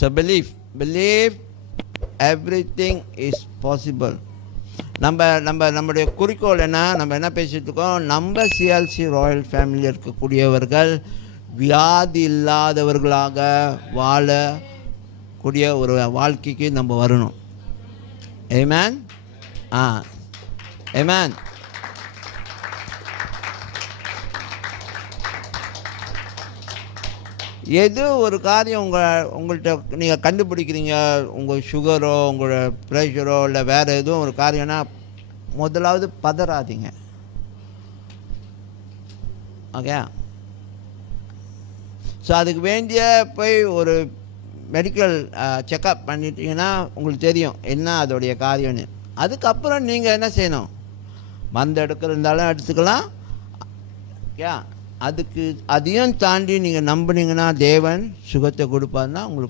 So believe, believe everything is possible நம்ம நம்ம நம்முடைய குறிக்கோள் என்ன? நம்ம என்ன பேசிகிட்டு இருக்கோம்? நம்ம சிஎல்சி ராயல் ஃபேமிலியில் இருக்கக்கூடியவர்கள் வியாதி இல்லாதவர்களாக வாழக்கூடிய ஒரு வாழ்க்கைக்கு நம்ம வரணும். ஏமேன் ஆ. ஏமேன் எது ஒரு காரியம் உங்கள் உங்கள்கிட்ட நீங்கள் கண்டுபிடிக்கிறீங்க? உங்கள் சுகரோ உங்களோட ப்ரெஷரோ இல்லை வேறு எதுவும் ஒரு காரியம்னா முதலாவது பதறாதீங்க. ஓகே ஸோ அதுக்கு வேண்டிய போய் ஒரு மெடிக்கல் செக்கப் பண்ணிட்டீங்கன்னா உங்களுக்கு தெரியும் என்ன அதோடைய காரியம்னு. அதுக்கப்புறம் நீங்கள் என்ன செய்யணும்? மந்த எடுக்கிறதாலும் எடுத்துக்கலாம். ஓகே அதுக்கு அதையும் தாண்டி நீங்கள் நம்புனீங்கன்னா தேவன் சுகத்தை கொடுப்பாருன்னா உங்களுக்கு